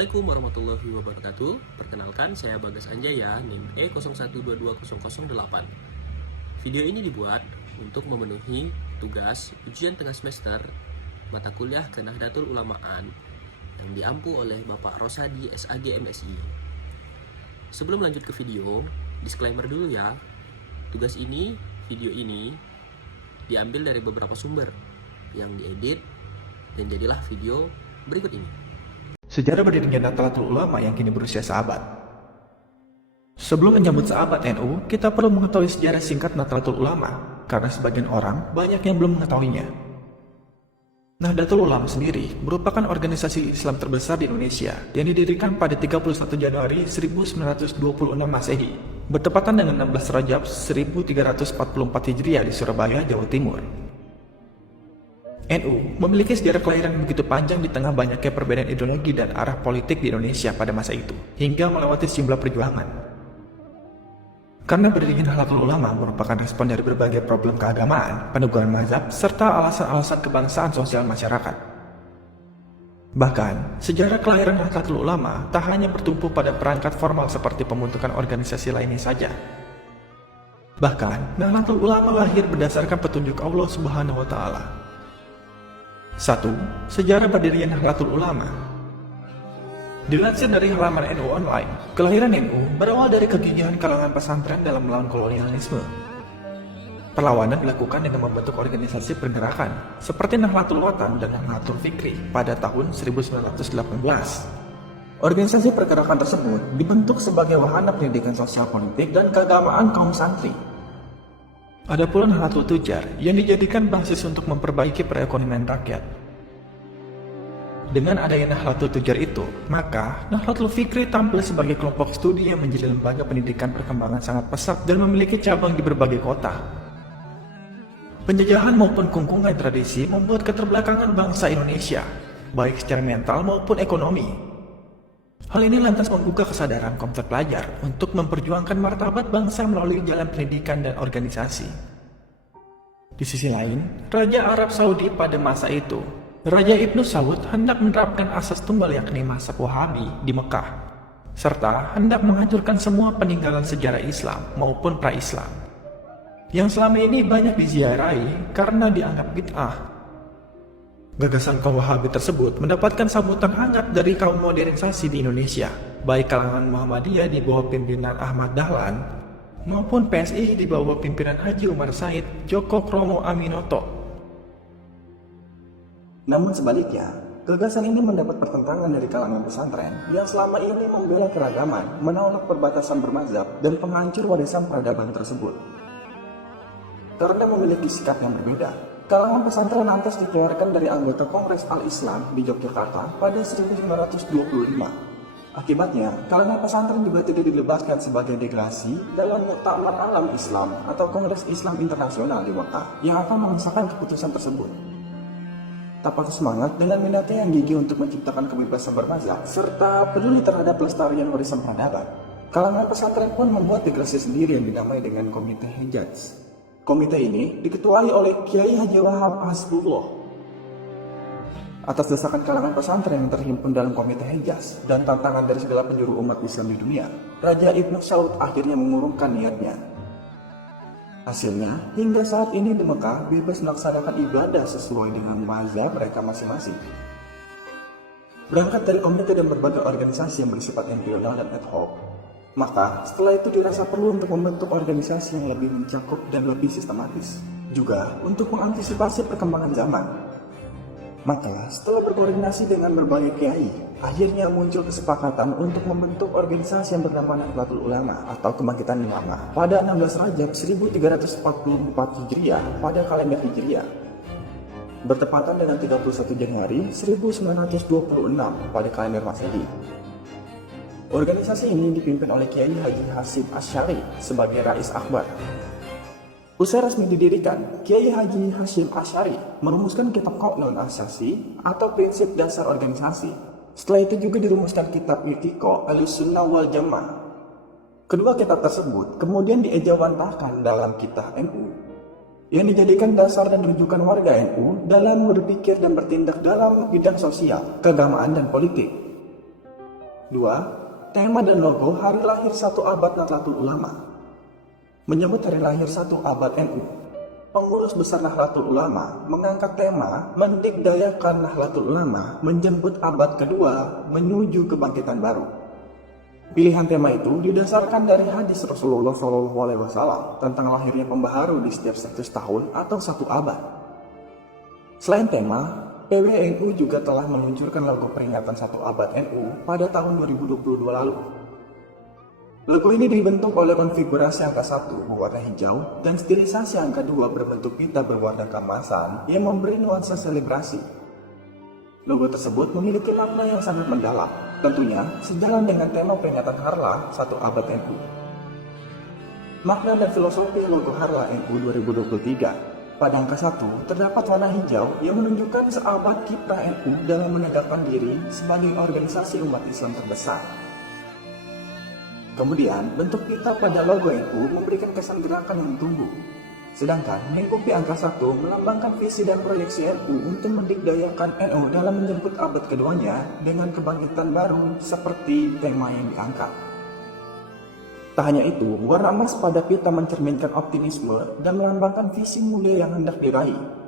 Assalamualaikum warahmatullahi wabarakatuh. Perkenalkan, saya Bagas Anjaya, NIM E01220008. Video ini dibuat untuk memenuhi tugas ujian tengah semester mata kuliah Nahdlatul Ulamaan yang diampu oleh Bapak Rosadi SAG MSI. Sebelum lanjut ke video, disclaimer dulu ya. Video ini diambil dari beberapa sumber yang diedit dan jadilah video berikut ini. Sejarah berdirinya Nahdlatul Ulama yang kini berusia seabad. Sebelum menyambut seabad NU, kita perlu mengetahui sejarah singkat Nahdlatul Ulama, karena sebagian orang banyak yang belum mengetahuinya. Nahdlatul Ulama sendiri merupakan organisasi Islam terbesar di Indonesia yang didirikan pada 31 Januari 1926 Masehi, bertepatan dengan 16 Rajab 1344 Hijriah di Surabaya, Jawa Timur. NU memiliki sejarah kelahiran yang begitu panjang di tengah banyaknya perbedaan ideologi dan arah politik di Indonesia pada masa itu, hingga melewati sejumlah perjuangan. Karena berdirinya Nahdlatul Ulama merupakan respon dari berbagai problem keagamaan, peneguhan mazhab, serta alasan-alasan kebangsaan sosial masyarakat. Bahkan, sejarah kelahiran Nahdlatul Ulama tak hanya bertumpu pada perangkat formal seperti pembentukan organisasi lainnya saja. Bahkan, Nahdlatul Ulama lahir berdasarkan petunjuk Allah Subhanahu wa Ta'ala. 1. Sejarah berdirinya Nahdlatul Ulama. Dilansir dari halaman NU Online, kelahiran NU berawal dari kegigihan kalangan pesantren dalam melawan kolonialisme. Perlawanan dilakukan dengan membentuk organisasi pergerakan seperti Nahdlatul Watan dan Nahdlatul Fikri pada tahun 1918. Organisasi pergerakan tersebut dibentuk sebagai wahana pendidikan sosial politik dan keagamaan kaum santri. Ada pula Nahdlatul Tujar yang dijadikan basis untuk memperbaiki perekonomian rakyat. Dengan adanya Nahdlatul Tujar itu, maka Nahdlatul Fikri tampil sebagai kelompok studi yang menjadi lembaga pendidikan perkembangan sangat pesat dan memiliki cabang di berbagai kota. Penjajahan maupun kungkungan tradisi membuat keterbelakangan bangsa Indonesia, baik secara mental maupun ekonomi. Hal ini lantas membuka kesadaran kaum terpelajar untuk memperjuangkan martabat bangsa melalui jalan pendidikan dan organisasi. Di sisi lain, Raja Arab Saudi pada masa itu, Raja Ibnu Saud hendak menerapkan asas tunggal yakni mazhab Wahabi di Mekah, serta hendak menghancurkan semua peninggalan sejarah Islam maupun pra-Islam, yang selama ini banyak diziarahi karena dianggap bid'ah. Gagasan kaum Wahabi tersebut mendapatkan sambutan hangat dari kaum modernisasi di Indonesia, baik kalangan Muhammadiyah di bawah pimpinan Ahmad Dahlan, maupun PSI di bawah pimpinan Haji Umar Said, Djoko Kromo Aminoto. Namun sebaliknya, gagasan ini mendapat pertentangan dari kalangan pesantren yang selama ini membela keragaman, menolak perbatasan bermazhab, dan penghancur warisan peradaban tersebut. Karena memiliki sikap yang berbeda, kalangan pesantren lantas dikeluarkan dari anggota Kongres Al-Islam di Yogyakarta pada 1925. Akibatnya, kalangan pesantren juga tidak dibebaskan sebagai delegasi dalam Muktamar Alam Islam atau Kongres Islam Internasional di Mekah yang akan mengesahkan keputusan tersebut. Tak patah semangat dengan minatnya yang gigih untuk menciptakan kebebasan bermazhab serta peduli terhadap pelestarian warisan peradaban, kalangan pesantren pun membuat delegasi sendiri yang dinamai dengan Komite Hejaz. Komite ini diketuai oleh Kiai Haji Wahab Hasbullah. Atas desakan kalangan pesantren yang terhimpun dalam Komite Hejaz dan tantangan dari segala penjuru umat Islam di dunia, Raja Ibnu Saud akhirnya mengurungkan niatnya. Hasilnya, hingga saat ini di Mekah bebas melaksanakan ibadah sesuai dengan mazhab mereka masing-masing. Berangkat dari komite dan berbagai organisasi yang bersifat embrional dan ad hoc, maka setelah itu dirasa perlu untuk membentuk organisasi yang lebih mencakup dan lebih sistematis, juga untuk mengantisipasi perkembangan zaman. Maka setelah berkoordinasi dengan berbagai kiai, akhirnya muncul kesepakatan untuk membentuk organisasi yang bernama Nahdlatul Ulama atau Kebangkitan Ulama pada 16 Rajab 1344 Hijriah pada kalender Hijriah, bertepatan dengan 31 Januari 1926 pada kalender Masehi. Organisasi ini dipimpin oleh Kiai Haji Hasyim Asy'ari sebagai Rais Akbar. Usai resmi didirikan, Kiai Haji Hasyim Asy'ari merumuskan kitab Qaulun Asasi atau prinsip dasar organisasi. Setelah itu juga dirumuskan kitab I'tiqad Ahlussunnah wal Jamaah. Kedua kitab tersebut kemudian diejawantahkan dalam kitab NU, yang dijadikan dasar dan rujukan warga NU dalam berpikir dan bertindak dalam bidang sosial, keagamaan, dan politik. 2. Tema dan logo Hari Lahir 1 Abad Nahdlatul Ulama. Menyambut Hari Lahir 1 Abad NU, Pengurus Besar Nahdlatul Ulama mengangkat tema mendikdayakan Nahdlatul Ulama menjemput abad kedua menuju kebangkitan baru. Pilihan tema itu didasarkan dari hadis Rasulullah SAW tentang lahirnya pembaharu di setiap 100 tahun atau 1 abad. Selain tema, PWNU juga telah meluncurkan logo peringatan 1 abad NU pada tahun 2022 lalu. Logo ini dibentuk oleh konfigurasi angka 1 berwarna hijau dan stilisasi angka 2 berbentuk pita berwarna keemasan yang memberi nuansa selebrasi. Logo tersebut memiliki makna yang sangat mendalam, tentunya sejalan dengan tema peringatan Harlah 1 abad NU. Makna dan filosofi logo Harlah NU 2023. Pada angka 1 terdapat warna hijau yang menunjukkan seabad kiprah NU dalam menegakkan diri sebagai organisasi umat Islam terbesar. Kemudian, bentuk pita pada logo NU memberikan kesan gerakan yang tumbuh. Sedangkan mengikuti angka 1 melambangkan visi dan proyeksi NU untuk mendikdayakan NU dalam menjemput abad keduanya dengan kebangkitan baru seperti tema yang diangkat. Tak hanya itu, warna emas pada pita mencerminkan optimisme dan melambangkan visi mulia yang hendak diraih.